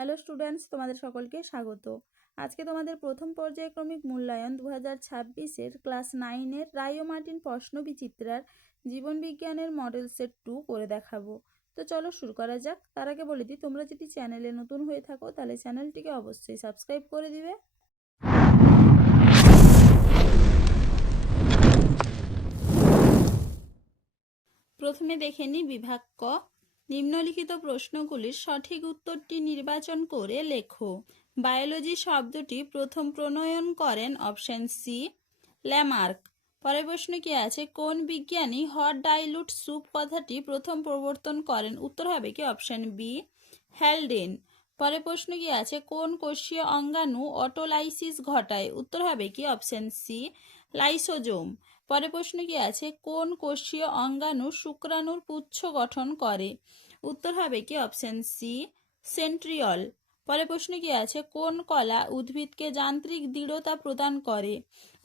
Hello students, তোমাদের সকলকে স্বাগত। আজকে তোমাদের প্রথম পর্যায়ক্রমিক মূল্যায়ন 2026-এর ক্লাস 9-এর রায় ও মার্টিন প্রশ্নবিচিত্রার জীবনবিজ্ঞানের মডেল সেট 2 করে দেখাবো। তো চলো শুরু করা যাক। তার আগে বলে দিই, তোমরা যদি চ্যানেলে নতুন হয়ে থাকো তাহলে চ্যানেলটিকে অবশ্যই সাবস্ক্রাইব করে দিবে। প্রথমে দেখে নিই বিভাগ ক। নিম্নলিখিত প্রশ্নগুলির সঠিক উত্তরটি নির্বাচন করে লেখো। বায়োলজি শব্দটি প্রথম প্রণয়ন করেন অপশন সি ল্যামার্ক। পরের প্রশ্ন কি আছে, কোন বিজ্ঞানী হট ডাইলুট স্যুপ কথাটি প্রথম প্রবর্তন করেন? উত্তর হবে কি অপশন বি হ্যালডেন। পরের প্রশ্ন কি আছে, কোন কোষীয় অঙ্গাণু অটোলাইসিস ঘটায়? উত্তর হবে কি অপশন সি লাইসোজোম। পরের প্রশ্ন কি আছে, কোন কোষীয় অঙ্গাণু শুক্রাণুর পুচ্ছ গঠন করে? উত্তর হবে কি অপশন সি সেন্ট্রিওল। পরের প্রশ্ন কি আছে, কোন কলা উদ্ভিদকে যান্ত্রিক দৃঢ়তা প্রদান করে?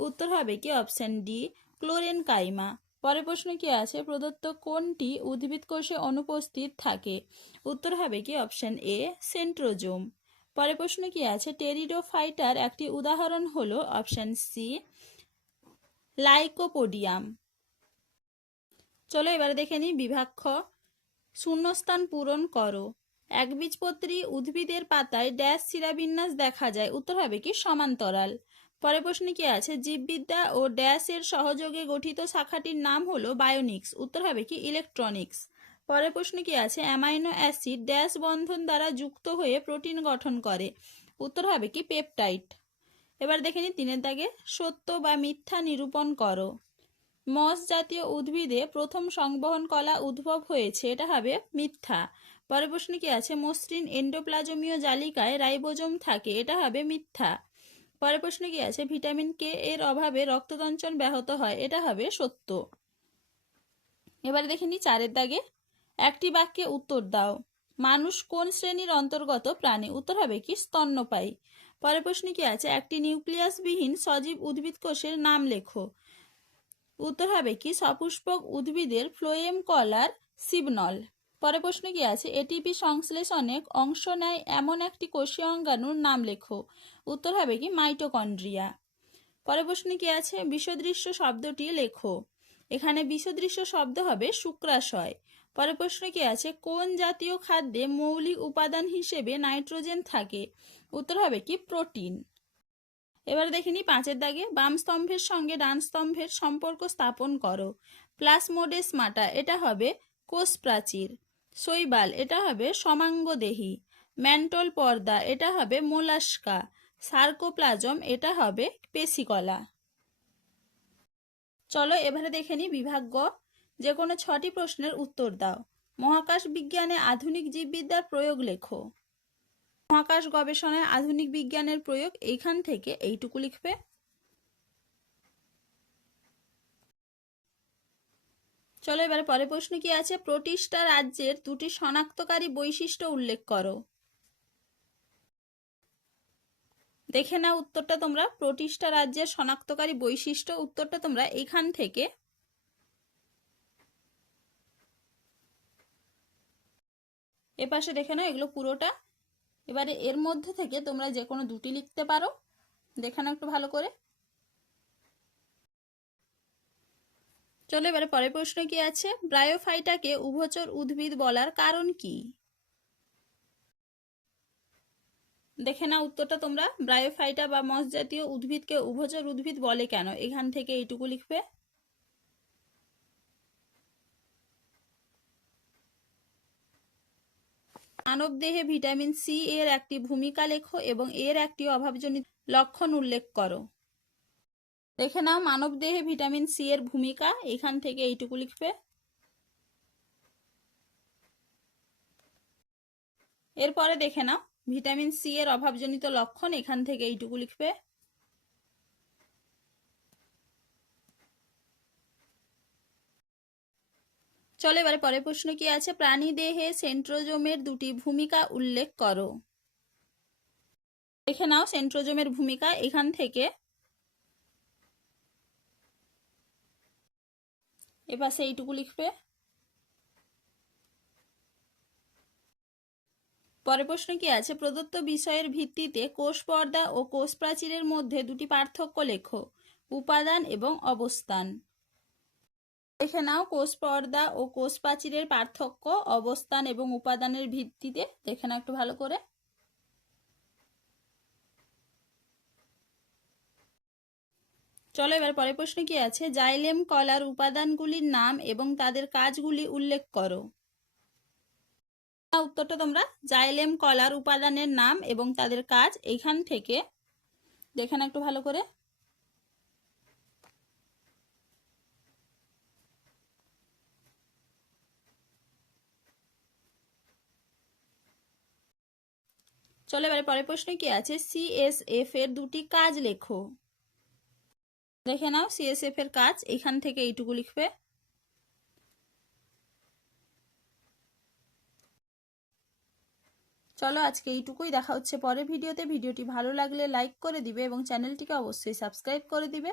উত্তর হবে কি অপশন ডি ক্লোরেনকাইমা। পরের প্রশ্ন কি আছে, প্রদত্ত কোনটি উদ্ভিদ কোষে অনুপস্থিত থাকে? উত্তর হবে কি অপশন এ সেন্ট্রোজোম। পরের প্রশ্ন কি আছে, টেরিডোফাইটার একটি উদাহরণ হলো অপশন সি লাইকোপোডিয়াম। চলো এবারে দেখে নিই বিভাগ খ। শূন্যস্থান পূরণ করো। একবীজপত্রী উদ্ভিদের পাতায় ড্যাশ শিরাবিন্যাস দেখা যায়? উত্তর হবে কি সমান্তরাল। পরের প্রশ্নে কি আছে, জীববিদ্যা ও ড্যাশ এর সহযোগে গঠিত শাখাটির নাম হলো বায়োনিক্স? উত্তর হবে কি ইলেকট্রনিক্স। পরের প্রশ্ন কি আছে, অ্যামাইনো অ্যাসিড ড্যাশ বন্ধন দ্বারা যুক্ত হয়ে প্রোটিন গঠন করে? উত্তর হবে কি পেপটাইড। এবার দেখে নিই 3-এর দাগে, সত্য বা মিথ্যা নিরূপণ করো। মস জাতীয় উদ্ভিদে প্রথম সংবহন কলা উদ্ভব হয়েছে? এটা হবে মিথ্যা। পরের প্রশ্ন কি আছে, মসৃণ এন্ডোপ্লাজমীয় জালিকায় রাইবোজোম থাকে? এটা হবে মিথ্যা। পরের প্রশ্ন কি আছে, ভিটামিন কে এর অভাবে রক্ততঞ্চন ব্যাহত হয়? এটা হবে সত্য। এবারে দেখে নি 4-এর দাগে, একটি বাক্যে উত্তর দাও। মানুষ কোন শ্রেণীর অন্তর্গত প্রাণী? উত্তর হবে কি স্তন্যপায়ী। পরের প্রশ্ন কি আছে, একটি নিউক্লিয়াসবিহীন সজীব উদ্ভিদ কোষের নাম লেখো? উত্তর হবে কি সপুষ্পক উদ্ভিদের ফ্লোয়েম কলার সিবনল। পরের প্রশ্ন কি আছে, এটিপি সংশ্লেষণে অংশ নেয় এমন একটি কোষীয় অঙ্গাণুর নাম লেখো? উত্তর হবে কি মাইটোকন্ড্রিয়া। পরের প্রশ্ন কি আছে, বিষদৃশ্য শব্দটি লেখো? এখানে বিষদৃশ্য শব্দ হবে শুক্রাশয়। পরের প্রশ্ন কি আছে, কোন জাতীয় খাদ্যে মৌলিক উপাদান হিসেবে নাইট্রোজেন থাকে? উত্তর হবে কি প্রোটিন। এবার দেখে নি 5-এর দাগে, বাম স্তম্ভের সঙ্গে ডান স্তম্ভের সম্পর্ক স্থাপন করো। প্লাসমোডেসমাটা এটা হবে কোষ প্রাচীর। শৈবাল এটা হবে সমাঙ্গদেহী। ম্যান্টল পর্দা এটা হবে মোলাস্কা। সার্কোপ্লাজম এটা হবে পেশিকলা। চলো এবারে দেখে নি বিভাগ গ। যে কোনো 6টি প্রশ্নের উত্তর দাও। মহাকাশ বিজ্ঞানে আধুনিক জীববিদ্যার প্রয়োগ লেখো। মহাকাশ গবেষণায় আধুনিক বিজ্ঞানের প্রয়োগ, এইখান থেকে এইটুকু লিখবে। চলো এবারে পরের প্রশ্ন কি আছে, প্রোটিস্টা রাজ্যের 2টি শনাক্তকারী বৈশিষ্ট্য উল্লেখ করো। দেখে নাও উত্তরটা তোমরা, প্রোটিস্টা রাজ্যের শনাক্তকারী বৈশিষ্ট্য উত্তরটা তোমরা এইখান থেকে এপাশে দেখে নাও, এগুলো পুরোটা। এবারে এর মধ্যে থেকে তোমরা যে কোনো 2টি লিখতে পারো। দেখে নাও একটু ভালো করে। চলো এবারে পরের প্রশ্ন কি আছে, ব্রায়োফাইটাকে উভচর উদ্ভিদ বলার কারণ কি? দেখে নাও উত্তরটা তোমরা, ব্রায়োফাইটা বা মস জাতীয় উদ্ভিদকে উভচর উদ্ভিদ বলে কেন? এখান থেকে এইটুকু লিখবে। মানবদেহে ভিটামিন সি এর একটি ভূমিকা লেখো এবং এর একটি অভাবজনিত লক্ষণ উল্লেখ করো। দেখে নাও মানবদেহে ভিটামিন সি এর ভূমিকা, এখান থেকে এইটুকু লিখবে। এরপরে দেখে নাও ভিটামিন সি এর অভাবজনিত লক্ষণ, এখান থেকে এইটুকু লিখবে। চলো এবারে পরের প্রশ্ন কি আছে, প্রাণী দেহে সেন্ট্রোজোমের 2টি ভূমিকা উল্লেখ করো। দেখে নাও সেন্ট্রোজোমের ভূমিকা, এখান থেকে এপাশে এইটুকু লিখবে। পরের প্রশ্ন কি আছে, প্রদত্ত বিষয়ের ভিত্তিতে কোষ পর্দা ও কোষ প্রাচীরের মধ্যে দুটি পার্থক্য লেখো, উপাদান এবং অবস্থান। দেখে নাও কোষ পর্দা ও কোষ প্রাচীরের পার্থক্য, অবস্থান এবং উপাদানের ভিত্তিতে দেখে নাও একটু ভালো করে। চলো এবার পরের প্রশ্ন কি আছে, জাইলেম কলার উপাদানগুলির নাম এবং তাদের কাজগুলি উল্লেখ করো। উত্তরটা তোমরা জাইলেম কলার উপাদানের নাম এবং তাদের কাজ এইখান থেকে দেখেন একটু ভালো করে। চলো এবারে পরের প্রশ্ন কি আছে, সিএসএফ এর দুটি কাজ লেখো। দেখে নাও সিএসএফ এর কাজ, এখান থেকে এইটুকু লিখবে। চলো আজকে এইটুকুই, দেখা হচ্ছে পরের ভিডিওতে। ভিডিওটি ভালো লাগলে লাইক করে দিবে এবং চ্যানেলটিকে অবশ্যই সাবস্ক্রাইব করে দিবে।